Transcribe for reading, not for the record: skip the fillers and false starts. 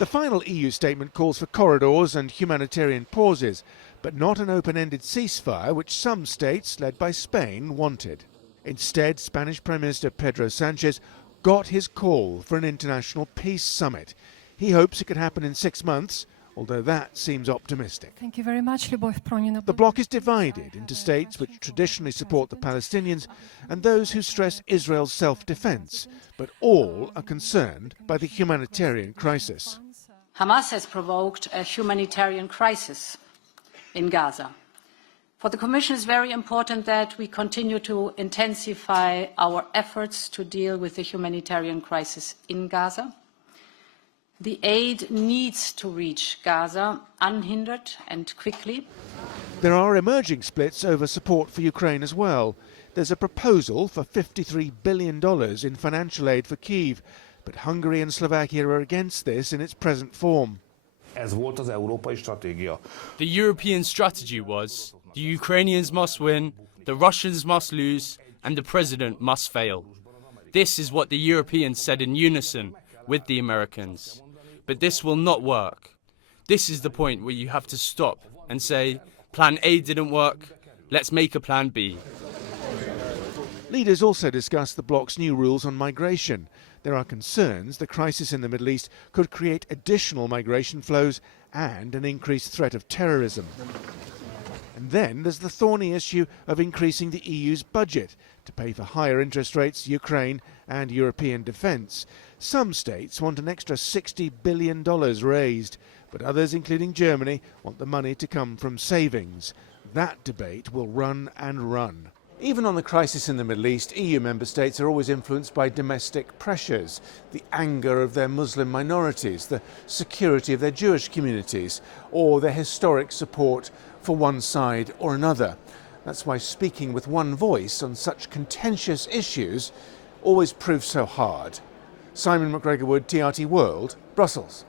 The final EU statement calls for corridors and humanitarian pauses, but not an open-ended ceasefire, which some states, led by Spain, wanted. Instead, Spanish Prime Minister Pedro Sánchez got his call for an international peace summit. He hopes it could happen in 6 months, although that seems optimistic. Thank you very much, The bloc is divided into states which traditionally support the Palestinians and those who stress Israel's self-defense, but all are concerned by the humanitarian crisis. Hamas has provoked a humanitarian crisis in Gaza. For the Commission, it's very important that we continue to intensify our efforts to deal with the humanitarian crisis in Gaza. The aid needs to reach Gaza unhindered and quickly. There are emerging splits over support for Ukraine as well. There's a proposal for $53 billion in financial aid for Kyiv, but Hungary and Slovakia are against this in its present form. The European strategy was the Ukrainians must win, the Russians must lose, and the president must fail. This is what the Europeans said in unison with the Americans. But this will not work. This is the point where you have to stop and say, Plan A didn't work, let's make a Plan B. Leaders also discussed the bloc's new rules on migration. There are concerns the crisis in the Middle East could create additional migration flows and an increased threat of terrorism. And then there's the thorny issue of increasing the EU's budget to pay for higher interest rates, Ukraine and European defence. Some states want an extra $60 billion raised, but others, including Germany, want the money to come from savings. That debate will run and run. Even on the crisis in the Middle East, EU member states are always influenced by domestic pressures, the anger of their Muslim minorities, the security of their Jewish communities, or their historic support for one side or another. That's why speaking with one voice on such contentious issues always proves so hard. Simon McGregor-Wood, TRT World, Brussels.